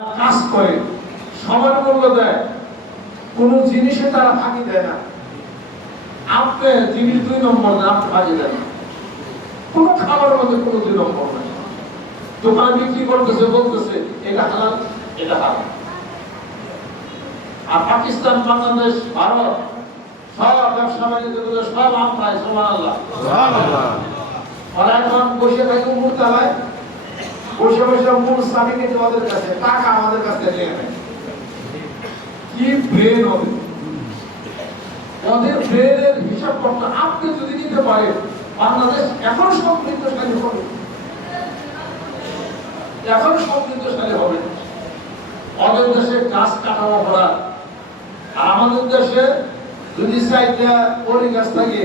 কাজ করে সময় মূল্য দেয় কোন জিনিসে তারা ফাঁকি দেয় না। আপনি জিনিস দুই নম্বর দেন আপনি ফাঁকি দেন কোনো খাবারের মধ্যে কোনো দুই নম্বর নাই। দোকানে বিক্রি করতেছে বলতেছে এটা হালাল এটা হালাল আর পাকিস্তান বাংলাদেশ ভারত সব ব্যবসা বাণিজ্য সব আম খায় সমান আল্লাহ ওরা এখন বসে থাকে উমুর তালায়। বসে বসে মূল স্বামী কিন্তু ওদের কাছে, টাকা আমাদের কাছে নিয়ে নেয়। কি ব্রেন হবে ওদের ব্রেনের হিসাব করতে আপনি যদি নিতে পারেন, বাংলাদেশ এখন সমৃদ্ধশালী হবে। এখন সমৃদ্ধশালী হবে। ওদের দেশে গাছ কাটা অপরাধ। আমাদের দেশে যদি চাইটা পরি গাছ থাকে,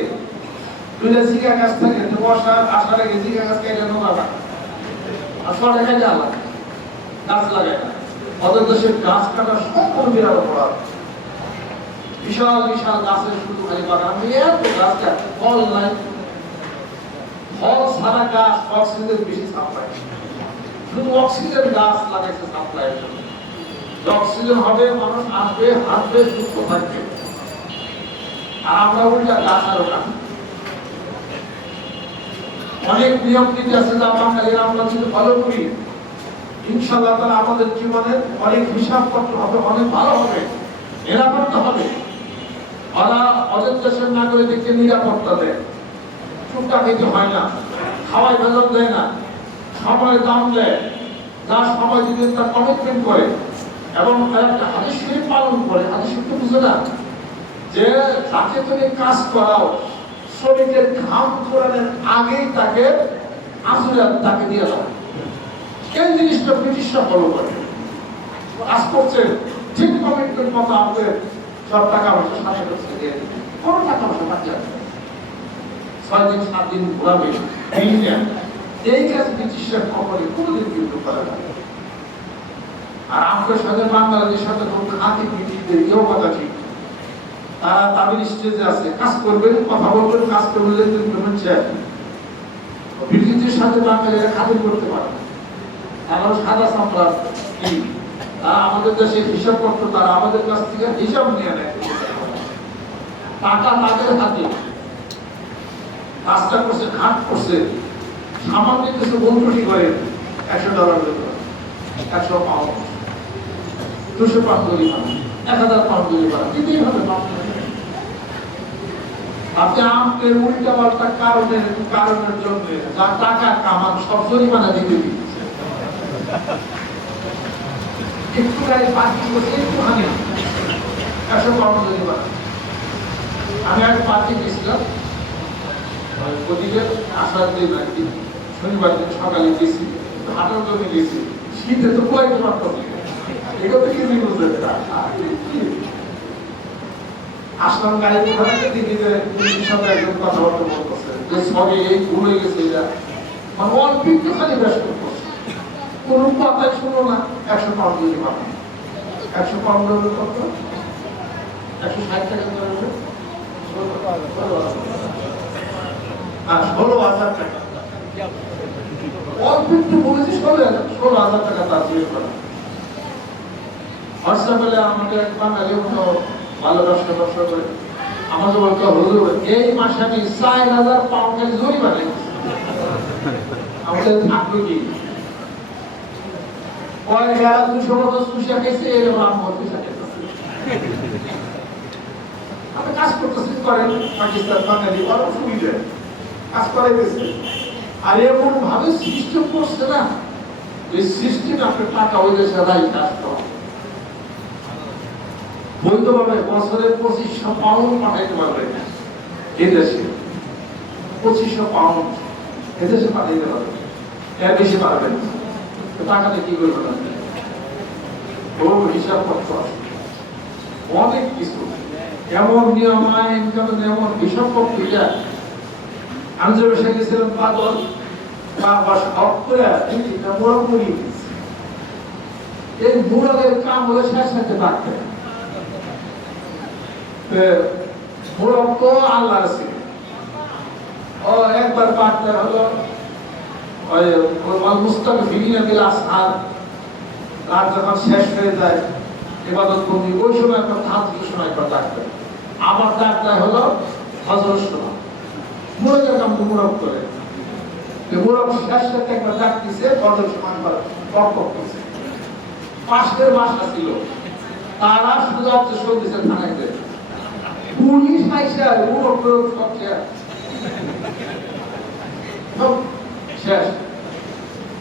দুইটা জিকা গাছ থাকে, তো বর্ষা আসার আগে জিকা গাছ কেটে নোনা থাকে আলাদা গাছ না। ওদের দেশে গাছ কাটা সম্পূর্ণ বিরাট অপরাধ। বিশাল বিশাল গাছের শুধু খালি বাগান। এত গাছ ফল নাই। ফল গাছ, অক্সিজেন বেশি সাপ্লাই। শুধু অক্সিজেন গাছ লাগাইছে সাপ্লাই অক্সিজেন হবে, মানুষ আসবে, হাঁটবে, সুস্থ থাকবে। আর আমরা উল্টা গাছ আরও কাটি। অনেক নিয়ম নীতি আছে যা বাঙালিরা আমরা যদি ফলো করি ইনশাল্লাহ তারা আমাদের জীবনে অনেক হিসাব করতে হবে, অনেক ভালো হবে, নিরাপত্তা হবে। ওরা ওদের দেশের নাগরিককে নিরাপত্তা দেয়। চুপটা খেতে হয় না খাওয়াই বেতন দেয় না, সময় দাম দেয়, যা সময় দিবে তার কমিটমেন্ট করে। এবং একটা হাদিস পালন করে, হাদিস বুঝে না, যে তাকে তুমি কাজ করাও শ্রমিকের ঘাম করানোর আগেই তাকে আসলে তাকে দিয়ে দাও এই জিনিসটা ব্রিটিশরা ফলো করে কাজ করছে, ঠিক কমিটমেন্ট মতো আমাদের সব টাকা পয়সা সাথে সাথে দিয়ে কোনো টাকা পয়সা বাকি আছে ছয় দিন, সাত দিন ঘোরাবে এই। কাজ ব্রিটিশরা কখনই, কোনোদিন কিন্তু করে না আর আমাদের সাথে বাংলাদেশের সাথে কোন খাতি ব্রিটিশদের কেউ কথা ঠিক। স্টেজে আছে কাজ করবেন, কথা বলবেন, কাজ করবেন চেয়ার সাথে বাঙালিরা খাতির করতে পারে সাদা কি? আমাদের দেশে হিসাব তারা আমাদের কাছ থেকে হিসাব নিয়ে নেয়। টাকা তাদের হাতে। কাজটা করছে ঘাট করছে। সামান্য কিছু বন্ধুটি করে একশো ডলার বেতন একশো পাউন্ড। দুশো পাউন্ড জরিমানা এক হাজার পাউন্ড জরিমানা দিতেই হবে পাউন্ড। আপনি আপনার উল্টা পাল্টা কারণের কারণের জন্য যা টাকা কামান, সব জরিমানা একটু গাড়ি পার্কিং করছে একটু হানি একশো জরিমানা। আমি এক পার্টি গেছিলাম ওদিকে আসার দিন আর কি শনিবার দিন সকালে গেছি হাঁটার জন্য গেছি শীতে তো কয়েক মাত্র এগুলো তো কিছু আসলাম গাড়ি দিদি পুলিশের সাথে একজন কথাবার্তা বলতেছে যে সবে এই ভুল হয়ে গেছে এটা মানে অল্প একটু খালি ব্যস্ত করছে কোনো কথাই শুনো না একশো পাউন্ড যদি পাবে একশো পাউন্ড কত একশো ষাট টাকা ধরে আর ষোলো হাজার টাকা। অল্প একটু ষোলো হাজার টাকা তার দিয়ে করা হোয়াটসঅ্যাপে বাঙালি ভালো ব্যবসা ব্যবসা করে মাসে আমি চার হাজার পাউন্ডের জরিমানা। আমাদের থাকবে কি? কয় যারা দুশো এরকম কাজ করতেছেন করেন, পাকিস্তান, বাঙালি কাজ করে গেছে আর এমন ভাবে সিস্টেম করছে না। এই সিস্টেম টাকা ওই দেশে কাজ করা। বৈধভাবে বছরে পঁচিশশো পাউন্ড পাঠাইতে পারবে না। এই দেশে? পঁচিশশো পাউন্ড। এদেশে পাঠাইতে পারবে? এর বেশি পারবেন না। কি করবেন আপনি ও হিসাব আছে। অনেক কিছু। এমন নিয়ম, আইন, কানুন, এমন হিসাব করতে যায় আমি যে বসে গেছিলাম পাগল বা বা সব করে এটা এই মোড়ালের কাম হলে শেষ হতে পারতে ও, একবার পাঠটা হলো শেষ হয়ে যায় এবাদত আমার ডাকটা হলো হজর সময় মুরগের কাম করে যে মুরগ শেষ একবার ডাক পাশের বাসা ছিল। তারা শুধু অবজেশন দিছে থানাইতে পুলিশ মুরগ টুরগ সব শেষ। শেষ।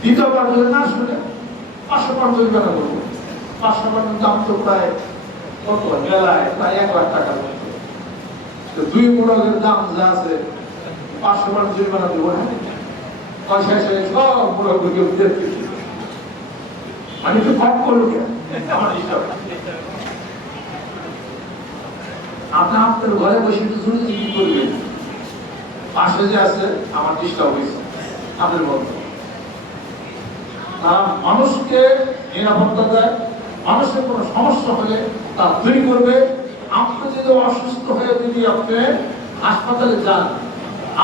দ্বিতীয়বার যদি না শুনে পাঁচশো পাঁচ জরিমানা করব পাঁচশো পাঁচ দাম তো প্রায় কত? মেলায় প্রায় এক লাখ মতো দুই মোড়কের দাম যা আছে, পাঁচশো পাঁচ জরিমানা দেবো হ্যাঁ? এসে সব দেখতে আমি তো কম করব আমার হিসাব। আপনি আপনার ঘরে বসে একটু জুড়ে কি করবেন। পাশে যে আছে, আমার ডিস্টার্ব হয়েছে আপনার মতো তারা মানুষকে নিরাপত্তা দেয়, মানুষের কোনো সমস্যা হলে তা তৈরি করবে। আপনি যদি অসুস্থ হয়ে যদি আপনি হাসপাতালে যান,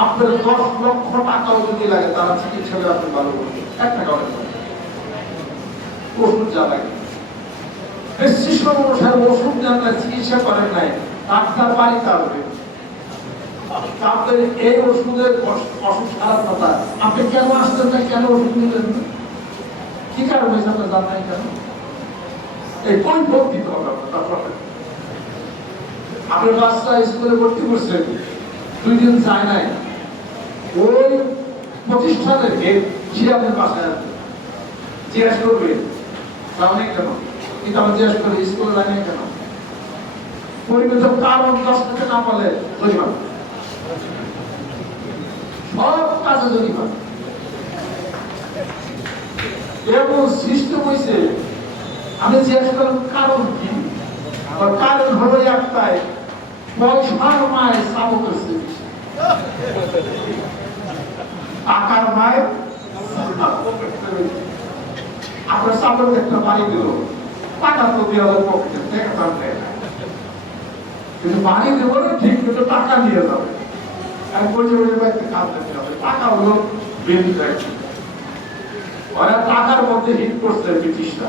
আপনার দশ লক্ষ টাকাও যদি লাগে, তারা চিকিৎসা করে আপনি ভালো করবেন। এক টাকা হবে না। ওষুধ যা লাগে প্রেসক্রিপশন অনুসারে ওষুধ যান চিকিৎসা করেন নাই। ডাক্তার বাড়িতে আসবে আপনার এই ওষুধের অস- অসুখ কথা আপনি কেন আসতেন না? কেন ওষুধ নিলেন কি কারণ হয়েছে আপনার জান নাই কেন? এই কোন ভোট দিতে হবে আপনার বাচ্চা স্কুলে ভর্তি করছেন দুই দিন যায় নাই। ওই প্রতিষ্ঠানের হেড সে আপনার বাসায় আসবে জিজ্ঞাসা করবে নাই কেন? কিন্তু আমার জিজ্ঞাসা করে, স্কুলে যায় নাই কেন? পরিমিত কারণ দশ টাকা না পালে জরিমানা? সব কাজে জরিমানা। এমন আমি জিজ্ঞাসা করলাম, কারণ কি? কারণ হলো একটাই পয়সার মায় সাবক টাকার আপনার সাবক একটা বাড়ি দিল টাকা তো দেয় না। কিন্তু বাড়ি দেবো না ঠিক মতো টাকা নিয়ে যাবে। আর বসে বসে বাড়িতে কাজ দিতে হবে। টাকা হলো বেল ওরা টাকার মধ্যে হিট করছে ব্রিটিশরা।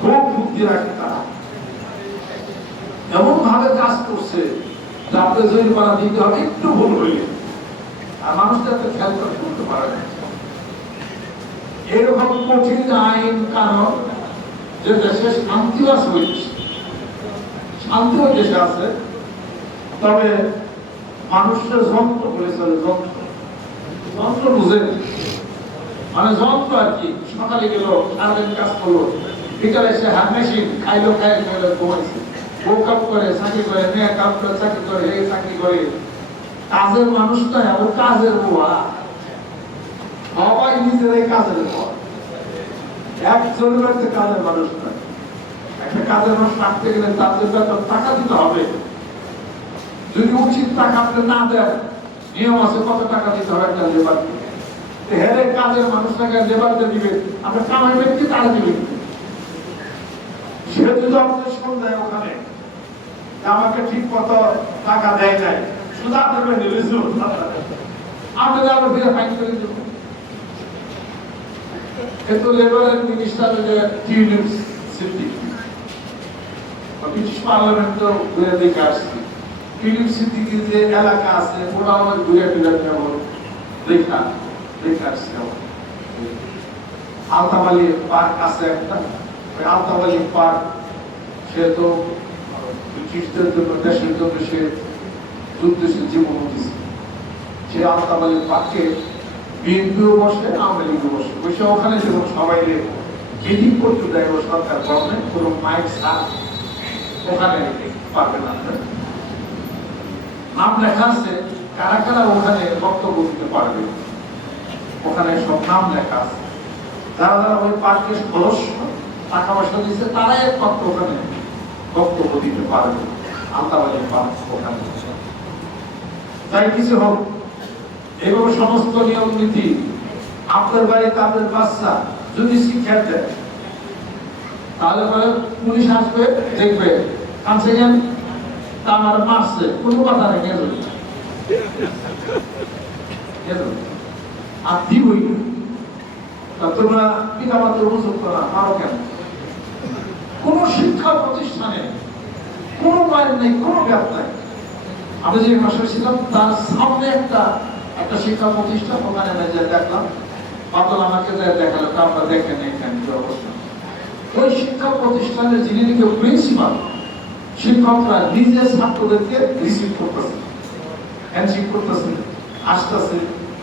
খুব বুদ্ধি রাখে তারা। এমন ভাবে কাজ করছে যে আপনার জরিমানা দিতে হবে, একটু ভুল হইলে আর মানুষটা তো খেয়াল করে, করতে পারে না। এরকম কঠিন আইন, কারণ যে দেশে শান্তিবাস হয়েছে। শান্তিও দেশে আছে। তবে মানুষের যন্ত্র বলে চলে, যন্ত্র। যন্ত্র বুঝেন মানে যন্ত্র আর কি, সকালে গেল, সারাদিন কাজ করল, বিকালে এসে হাত মেশিন, খাইলো খাই খাইলো ঘুমাইছে। বউ কাপ করে, চাকরি করে, মেয়ে কাপ করে চাকরি করে, এই চাকরি করে। কাজের মানুষ নয় কাজের বুয়া। সবাই নিজেরাই কাজের বুয়া। একজন ব্যক্তি কাজের মানুষ নয় একটা কাজের মানুষ রাখতে গেলে তার জন্য টাকা দিতে হবে। যদি উচিত টাকা আপনি না দেন, নিয়ম আছে কত টাকা দিতে হবে একটা লেবারকে হেরে কাজের মানুষটাকে লেবারকে দিবে, আপনি কামাই ব্যক্তি তারা দিবেন সে যদি আপনার সন্ধ্যায় ওখানে আমাকে ঠিক মতো টাকা দেয় নাই, শুধু আপনার রিলিজ আপনি আবার ফিরে ফাইন করে দেবেন কিন্তু লেবারের মিনিস্টার যে টিউলিপ সিটি ব্রিটিশ পার্লামেন্ট তো ঘুরে দেখে আসছি টিউলিপ সিটির যে এলাকা আছে ওরা আমার ঘুরে ফিরে যাব দেখা দেখে আসছি। আলতাবালি পার্ক আছে একটা, ওই আলতাবালি পার্ক, সে তো ব্রিটিশদের জন্য, দেশের জন্য সে যুদ্ধে সে জীবন দিয়েছে সে আলতাবালি পার্কে বিএনপিও বসে, আওয়ামী লীগও বসে। বসে ওখানে যেমন সবাই গেটিং করতে দেয় ও সরকার গভর্নমেন্ট কোনো মাইক সার ওখানে পারবে না। নাম লেখা আছে, কারা কারা ওখানে বক্তব্য দিতে পারবে? ওখানে সব নাম লেখা আছে। যারা যারা ওই পার্টির সদস্য, টাকা পয়সা দিচ্ছে তারাই একমাত্র ওখানে বক্তব্য দিতে পারবে। আলতাবাজি পার্ক ওখানে তাই কিছু হোক এইভাবে সমস্ত নিয়ম নীতি, আপনার বাড়িতে আপনার বাচ্চা, যদি শিক্ষা দেয়, তাহলে পুলিশ আসবে, দেখবে। তা আমার মারছে, কোনো কথা নেই গেল আর দিবই না। তোমরা পিতা মাত্র বুঝুক না মারো কেন? প্রতিষ্ঠানে কোনো মায়ের নেই, কোনো ব্যাপ নাই। আমি যে মাসে ছিলাম, তার সামনে একটা একটা শিক্ষা প্রতিষ্ঠান ওখানে আমি যে দেখলাম, বাদল আমাকে যে দেখাল, তা আমরা দেখে নেই, কেন? অবস্থা? ওই শিক্ষা প্রতিষ্ঠানের যিনি নাকি প্রিন্সিপাল শিক্ষকরা নিজের ছাত্রদেরকে রিসিভ করতেছে। হ্যান্ডশেক করতেছে আসতেছে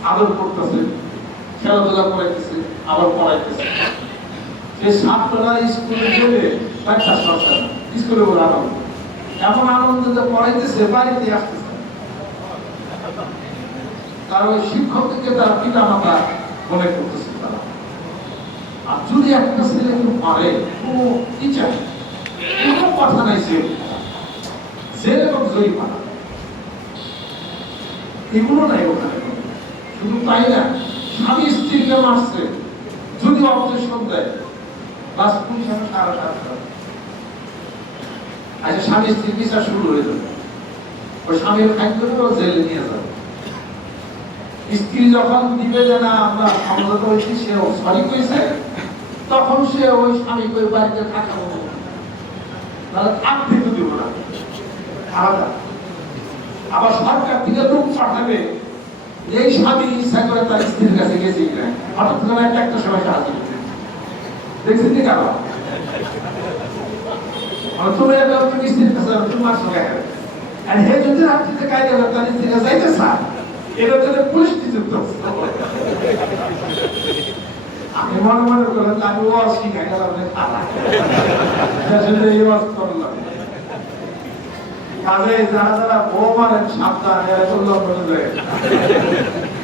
আদর করতেছে, খেলাধুলা করাইতেছে, আবার পড়াইতেছে। যে ছাত্ররা স্কুলে গেলে একটা সরকার স্কুলে ওরা আনন্দ। এমন আনন্দ যে পড়াইতেছে, বাড়িতে আসতেছে তার ওই শিক্ষককে তার পিতা মাতা মনে করতেছে তারা। আর যদি একটা ছেলে পারে কোনো টিচার কোনো কথা নাই সে। এবং জরিমানা। এগুলো নাই ওখানে। শুধু তাই না, স্বামী স্ত্রীকে মারছে যদি অবজেকশন দেয়, বাস পুলিশ আমি সারা সাতটা আচ্ছা স্বামী স্ত্রীর বিচার শুরু হয়ে যাবে। ওই স্বামীর ফাইন জেলে নিয়ে যাবে স্ত্রী যখন দিবে যে না, আমরা সমঝোতা হয়েছি সে সরি করেছে তখন সে ওই স্বামী কই বাড়িতে থাকা তাহলে থাকতে তো দিব না। আলাদা আবার সরকার থেকে লোক পাঠাবে। এই স্বামী ইচ্ছা করে তার স্ত্রীর কাছে গেছে হঠাৎ করে একটা একটা সময় সাহায্য করতে দেখছেন কি কারণ? তুমি একটা তুমি স্ত্রীর কাছে যাবে, তুমি মার সঙ্গে আর হে যদি রাত্রিতে পুলিশ মনে মনে যে আমি ওয়াজ কাজে যারা যারা বউ সাবধান এরা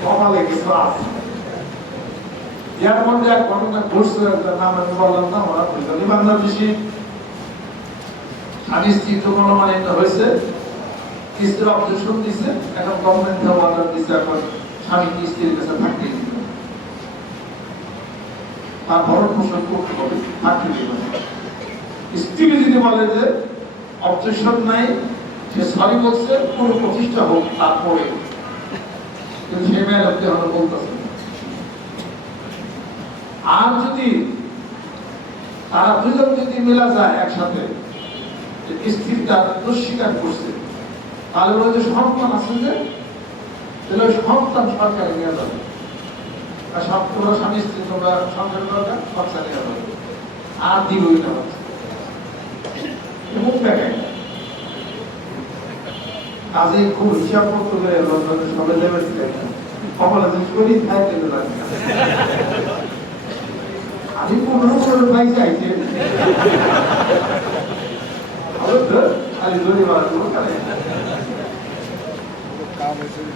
কমালে কিছু আছে মধ্যে এক ঘটনা ঘটছে নাম আমি বললাম না ওরা বুঝলি বাংলাদেশি স্বামী স্ত্রী তো মনোমানিত হয়েছে স্ত্রী অবজেকশন দিছে এখন গভর্নমেন্ট অর্ডার দিছে এখন স্বামী স্ত্রীর কাছে থাকতে। তার ভরণ পোষণ করতে হবে থাকতে দিবে না। স্ত্রী যদি বলে যে, অবজেকশন নাই সে সরি বলছে পুরো প্রতিষ্ঠা হোক তারপরে। কিন্তু বলতেছে আর যদি তারা দুজন যদি মেলা যায় একসাথে স্ত্রী তার করছে, তাহলে ওই যে সন্তান আছে যে, তাহলে সন্তান সরকারে নিয়ে যাবে। আর সব তোমরা স্বামী স্ত্রী, তোমরা সংসার দরকার খরচা নিয়ে যাবে আর দিবই না। মুখ দেখায় না। কাজে খুব হিসাব করতে গেলে লন্ডনে সবাই লেবে কপালে যে শরীর থাকে আমি পনেরো করে পাই চাইছে খালি জরি বাড়া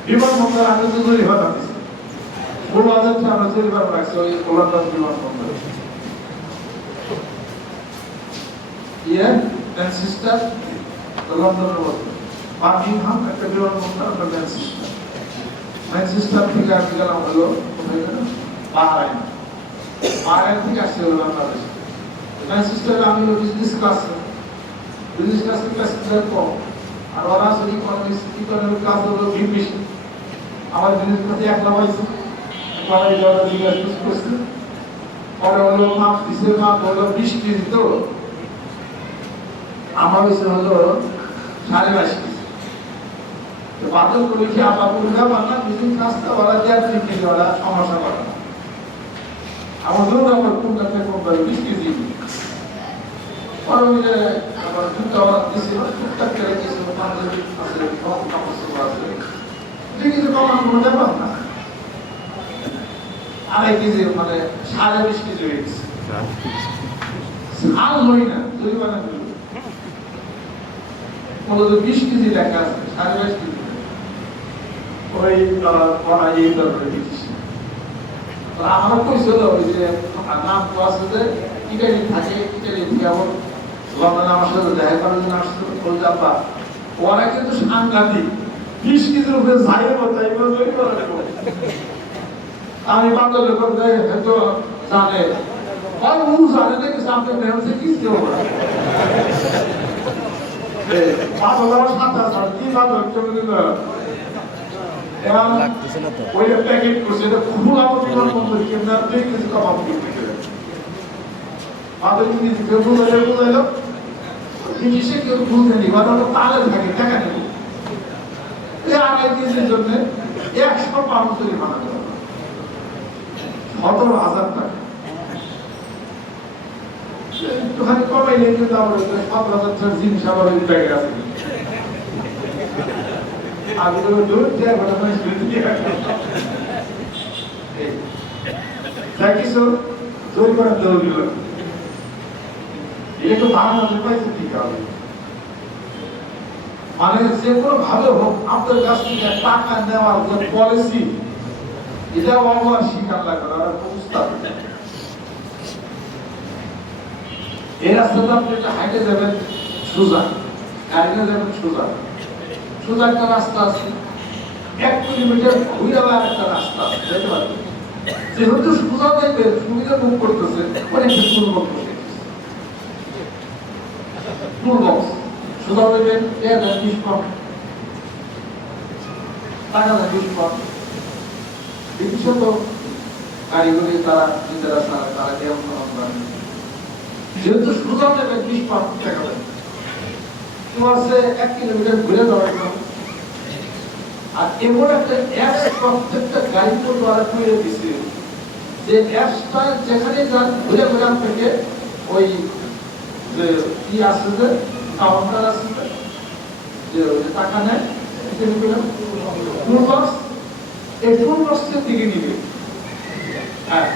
বিমানবন্দর আমি তো জরি দিচ্ছি ষোলো হাজার টাকা আমরা ভাড়া রাখছি ওই গোলান্দাজ বিমানবন্দরে ইয়ে ম্যানচেস্টার লন্ডনের মধ্যে বার্মিংহাম একটা বিমানবন্দর একটা ম্যানচেস্টার ম্যানচেস্টার থেকে আমি গেলাম হলো, কোথায় গেলাম? বাহারাইন বাহারাইন থেকে আসছে হলো বাংলাদেশ। ম্যানচেস্টারে আমি হলো বিজনেস ক্লাসে বিজনেস ক্লাসে প্যাসেঞ্জার কম আর ওরা আসলে ইকোনমিক্স ইকোনমিক ক্লাস হলো বেশি আমার বিজনেস ক্লাসে একলা হয়েছে পরে যারা জিজ্ঞাসা করছে। পরে হলো মাপ দিছে, মাপ হলো বিশ কেজি তো। আমার হয়েছে হলো সাড়ে বাইশ কেজি। তো বাদল করে কি, আবার উল্টা বাংলা বিজনেস ক্লাসটা ওরা দেড় তিন কেজি, ওরা সমস্যা করে আমার ধরুন আমার কোনটা থেকে কোনটা বিশ কেজি। পরে আবার দুটো আবার দিছিল টুকটাক করে পাঞ্জাবি আছে কম কাপড় আছে। না আড়াই কেজি মানে সাড়ে বিশ কেজি হয়ে গেছে। সাল হই না জরিমানা করবে। কোনো তো বিশ কেজি লেখা আছে সাড়ে বাইশ কেজি। ওই এই দরকার আমার কইছিল ওই যে নাম তো আছে যে ইটালি থাকে ইটালি আবার লন্ডনে আমার সাথে দেখা করার জন্য আসছিল আব্বা ওরা কিন্তু সাংঘাতিক। বিশ কেজির উপরে যাইব তাইব জরি করে। দেবো আমি বাংলা লোক হয়তো জানে। আর ও জানে না কি সামনে মেহনতে কি কেউ বাদল আমার সাথে আছে কি বাদল চলে দিল এবং লাগতেছে না তো। ওই প্যাকেট করছে এটা খুব আমার বিমানবন্দর কেন্দ্র দিয়ে কিছু কামাম করতে গেলে। আমাদের কি দিতে বুঝাইলো বুঝাইলো ব্রিটিশে কেউ বুঝতে নেই ওরা হলো তালের থাকে টাকা নেব এই আড়াই কেজির জন্য একশো পাউন্ড জরিমানা হলো। সতেরো হাজার টাকা একটুখানি কমাইলে কিন্তু আমার সতেরো হাজার টাকার জিনিস আমার ব্যাগে আছে। তো দূর ঘটনা মানে যে কোনো ভাবে হোক আপনাদের কাছ থেকে টাকা নেওয়ার যে পলিসি এটা আমার শিকার লাগবে না প্রস্তাব এই রাস্তাটা আপনি একটা হাইটে যাবেন সোজা হাইটে যাবেন সোজা সোজা একটা রাস্তা আছে। এক কিলোমিটার ঘুরে যাওয়ার একটা রাস্তা আছে যেতে পারবেন যেহেতু সোজা দেখবে, সুবিধা মুখ করতেছে অনেকটা দুর্ভোগ বসে দুর্ভোগ সোজা দেখবেন বিশ কম টাকা কম বিশেষত কারিগরি তারা নিজেরা তারা কেমন করেন যেহেতু সোজা দেখবেন বিশ কম টাকা তোমার এক কিলোমিটার ঘুরে জন্য আর এমন একটা অ্যাপস প্রত্যেকটা গাড়ি তো দ্বারা দিছে যে যেখানে যান ঘুরে ঘুরে থেকে ওই যে ই আছে যে কাউন্টার আছে যে, টাকা নেয় টুল টুল বক্সের দিকে নিবে। হ্যাঁ।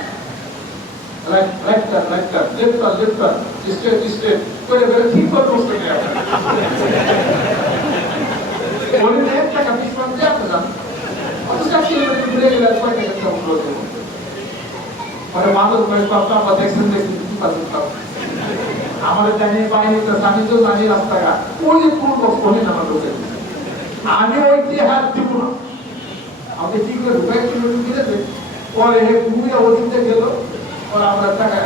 Right right turn right turn left turn left turn straight straight করে করে ঠিক করে বসতে নেই বলে এক টাকা বিশ পাঁচ দিয়ে আপনি যান অথচ এক কিলোমিটার ঘুরে গেলে কয় টাকা কম করে দেবো। পরে বাদর করে বাপটা আমরা দেখছেন দেখছেন, কি পাচ্ছেন তাও আমাদের জানি বাইরে রাস্তাঘাট আমি ওই আমাকে কি করে ঢুকাই দিলে যে পরে হে ঘুমিয়ে ওদিকে গেল, পরে আমরা টাকা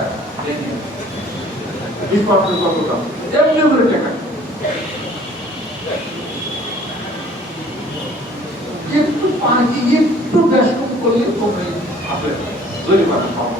ডিপার্টমেন্ট কত দাম? এমনি করে টাকা। একটু পানি, একটু ব্যস্ত করলে কমে আপনার জরিমানা কম